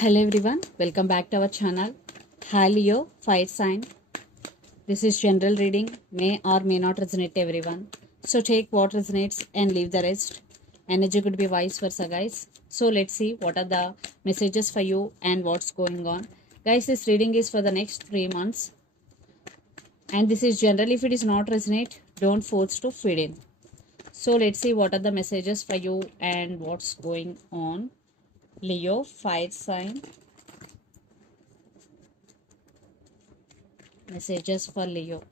Hello everyone, welcome back to our channel. Hi Leo, fire sign. This is general reading, may or may not resonate to everyone. So take what resonates and leave the rest. Energy could be vice versa, guys. So let's see what are the messages for you and what's going on. Guys, this reading is for the next 3 months. And this is general. If it is not resonate, don't force to fit in. So let's see what are the messages for you and what's going on. Leo, fire sign. Messages for Leo.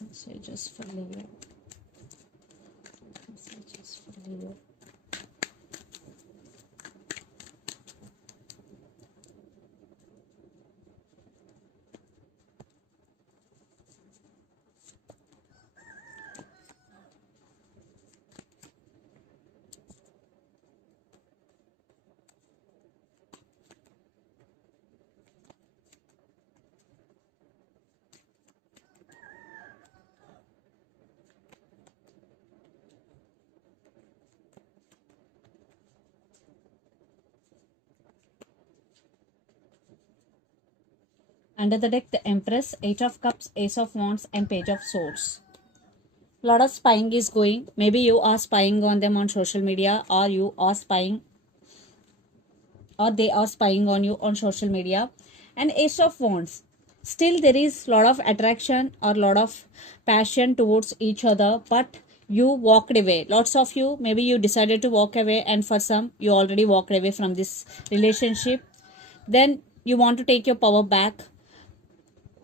Messages for Leo. Messages for Leo. Under the deck, the Empress, 8 of Cups, Ace of Wands, and Page of Swords. Lot of spying is going. Maybe you are spying on them on social media, or you are spying, or they are spying on you on social media. And Ace of Wands. Still, there is lot of attraction or lot of passion towards each other, but you walked away. Lots of you, maybe you decided to walk away, and for some, you already walked away from this relationship. Then you want to take your power back.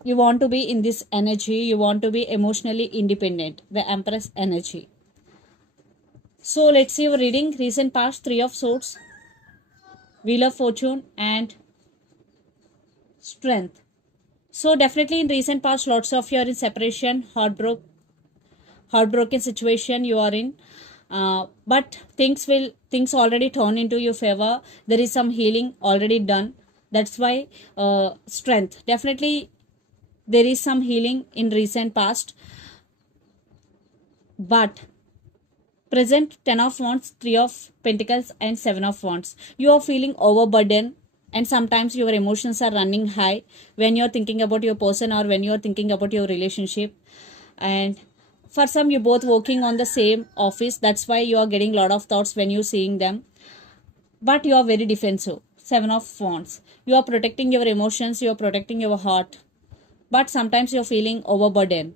You want to be in this energy. You want to be emotionally independent. The Empress energy. So let's see your reading. Recent past, 3 of Swords, Wheel of Fortune, and Strength. So definitely in recent past, lots of you are in separation, heartbroken situation you are in. But things already turn into your favor. There is some healing already done. That's why strength. Definitely there is some healing in recent past, but present 10 of Wands, 3 of Pentacles, and 7 of Wands. You are feeling overburdened, and sometimes your emotions are running high when you're thinking about your person or when you're thinking about your relationship. And for some, you both working on the same office. That's why you are getting a lot of thoughts when you're seeing them. But you are very defensive. 7 of Wands. You are protecting your emotions. You are protecting your heart. But sometimes you're feeling overburdened.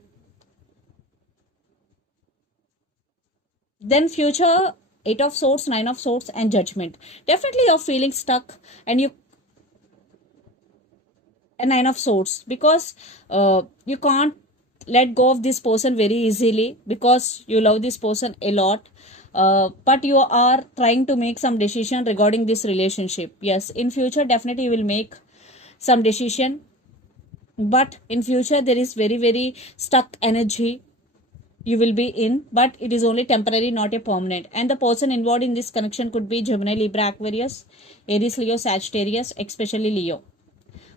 Then future, 8 of Swords, 9 of Swords, and Judgment. Definitely you're feeling stuck, and you a 9 of Swords, because you can't let go of this person very easily because you love this person a lot. But you are trying to make some decision regarding this relationship. Yes, in future definitely you will make some decision, but in future there is very stuck energy you will be in, but it is only temporary, not a permanent. And the person involved in this connection could be Gemini, Libra, Aquarius, Aries, Leo, Sagittarius, especially Leo.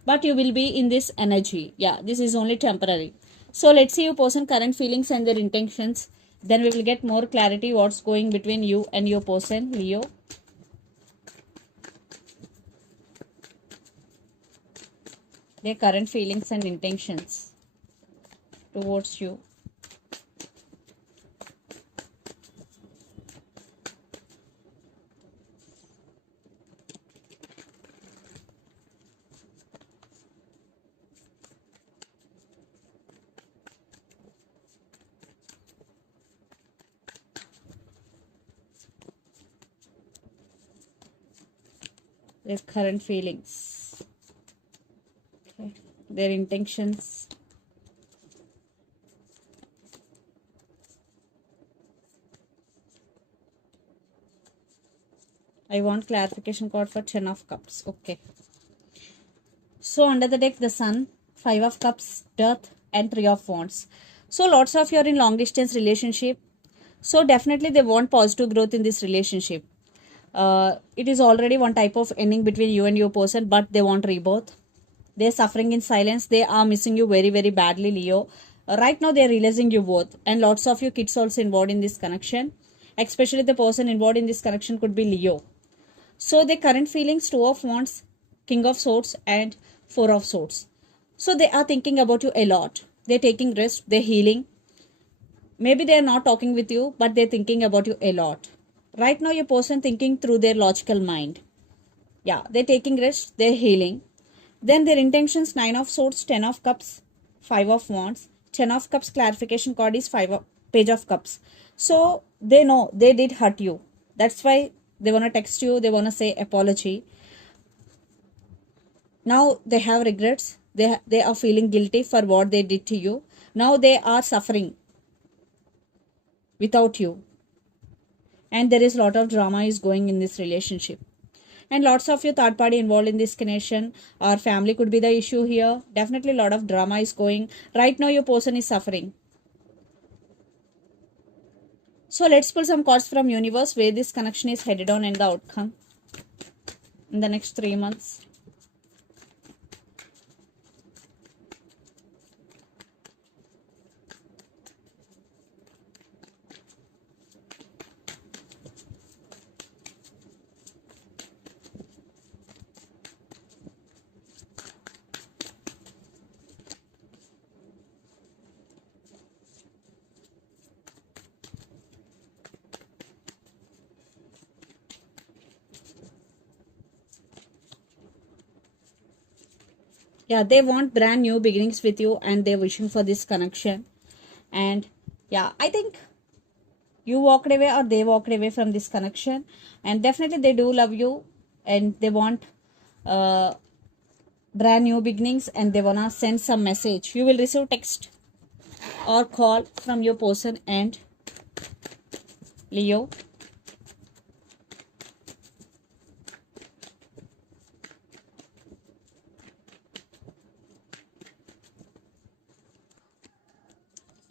But you will be in this energy. Yeah, this is only temporary. So let's see your person current feelings and their intentions. Then we will get more clarity what's going between you and your person, Leo. Their current feelings and intentions towards you. Their current feelings. Okay. Their intentions. I want clarification card for 10 of Cups. Okay. So under the deck, the Sun, 5 of Cups, Death, and 3 of Wands. So lots of you are in long distance relationship. So definitely they want positive growth in this relationship. It is already one type of ending between you and your person, but they want rebirth. They're suffering in silence. They are missing you very badly, Leo. Right now they're realizing you both, and lots of your kids also involved in this connection. Especially the person involved in this connection could be Leo. So their current feelings, Two of Wands, King of Swords, and Four of Swords. So they are thinking about you a lot. They're taking rest, they're healing. Maybe they're not talking with you, but they're thinking about you a lot. Right now, your person thinking through their logical mind. Yeah, they're taking rest, they're healing. Then their intentions, Nine of Swords, Ten of Cups, Five of Wands. Ten of Cups clarification card is Page of Cups. So they know they did hurt you. That's why they want to text you, they want to say apology. Now they have regrets. They are feeling guilty for what they did to you. Now they are suffering without you. And there is a lot of drama is going in this relationship. And lots of your third party involved in this connection or family could be the issue here. Definitely a lot of drama is going. Right now your person is suffering. So let's pull some cards from universe where this connection is headed on and the outcome in the next 3 months. Yeah, they want brand new beginnings with you and they're wishing for this connection. And yeah, I think you walked away or they walked away from this connection, and definitely they do love you and they want brand new beginnings and they wanna send some message. You will receive text or call from your person and Leo.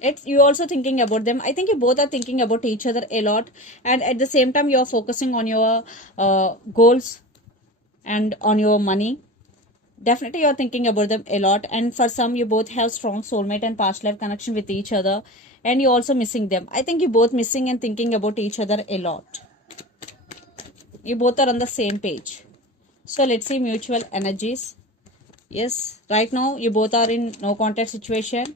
It's you also thinking about them. I think you both are thinking about each other a lot, and at the same time you're focusing on your goals and on your money. Definitely you're thinking about them a lot, and for some you both have strong soulmate and past life connection with each other, and you're also missing them. I think you both missing and thinking about each other a lot. You both are on the same page. So let's see mutual energies. Yes, right now you both are in no contact situation.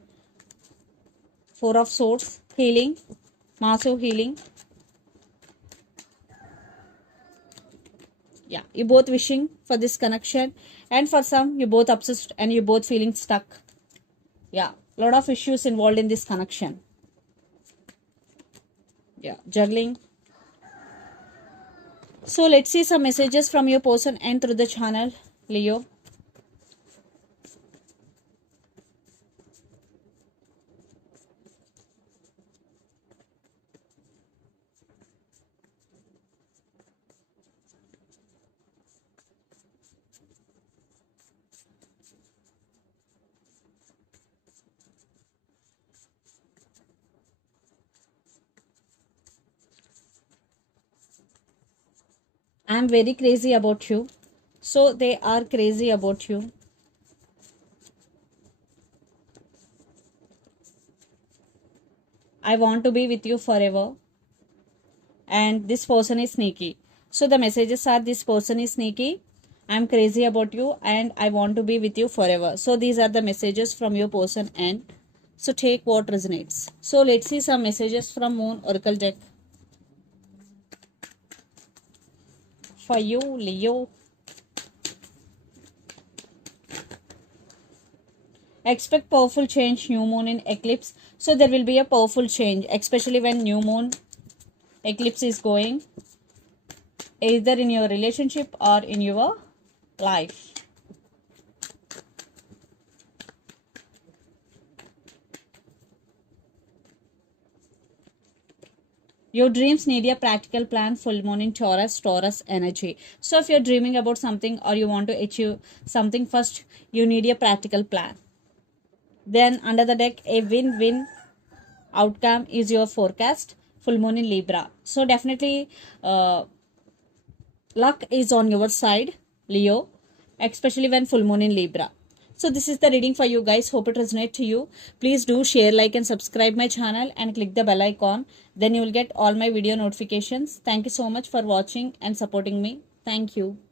Four of Swords, healing, massive healing. Yeah, you both wishing for this connection, and for some you both obsessed and you both feeling stuck. Yeah, lot of issues involved in this connection. Yeah, juggling. So let's see some messages from your person and through the channel, Leo. I'm very crazy about you. So they are crazy about you. I want to be with you forever. And this person is sneaky. So the messages are this person is sneaky. I'm crazy about you and I want to be with you forever. So these are the messages from your person, and so take what resonates. So let's see some messages from Moon Oracle deck. For you, Leo. Expect powerful change, new moon in eclipse. So there will be a powerful change, especially when new moon eclipse is going, either in your relationship or in your life. Your dreams need a practical plan, full moon in Taurus energy. So if you're dreaming about something or you want to achieve something, first you need a practical plan. Then under the deck, a win-win outcome is your forecast, full moon in Libra. So definitely luck is on your side, Leo, especially when full moon in Libra. So this is the reading for you guys. Hope it resonates to you. Please do share, like and subscribe my channel and click the bell icon. Then you will get all my video notifications. Thank you so much for watching and supporting me. Thank you.